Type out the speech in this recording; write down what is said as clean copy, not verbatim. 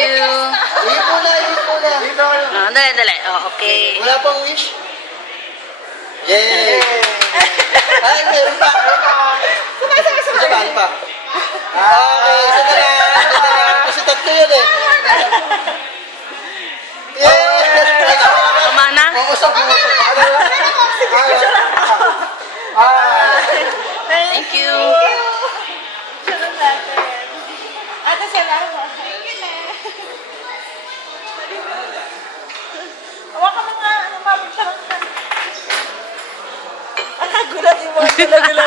you. Ipo na. Dito. Dali, dali. Oh, okay. Wala pang wish? Yay! Ay, meron pa. Sabay pa. Okay, isa na lang. Kasi tatlo yun eh. Yay! Kumana? Mausap mo. Thank you. Sunod natin. Ate, salamat. Thank you na. Awa ka mga, mabig siya lang. Gulat yung mga gulat nila.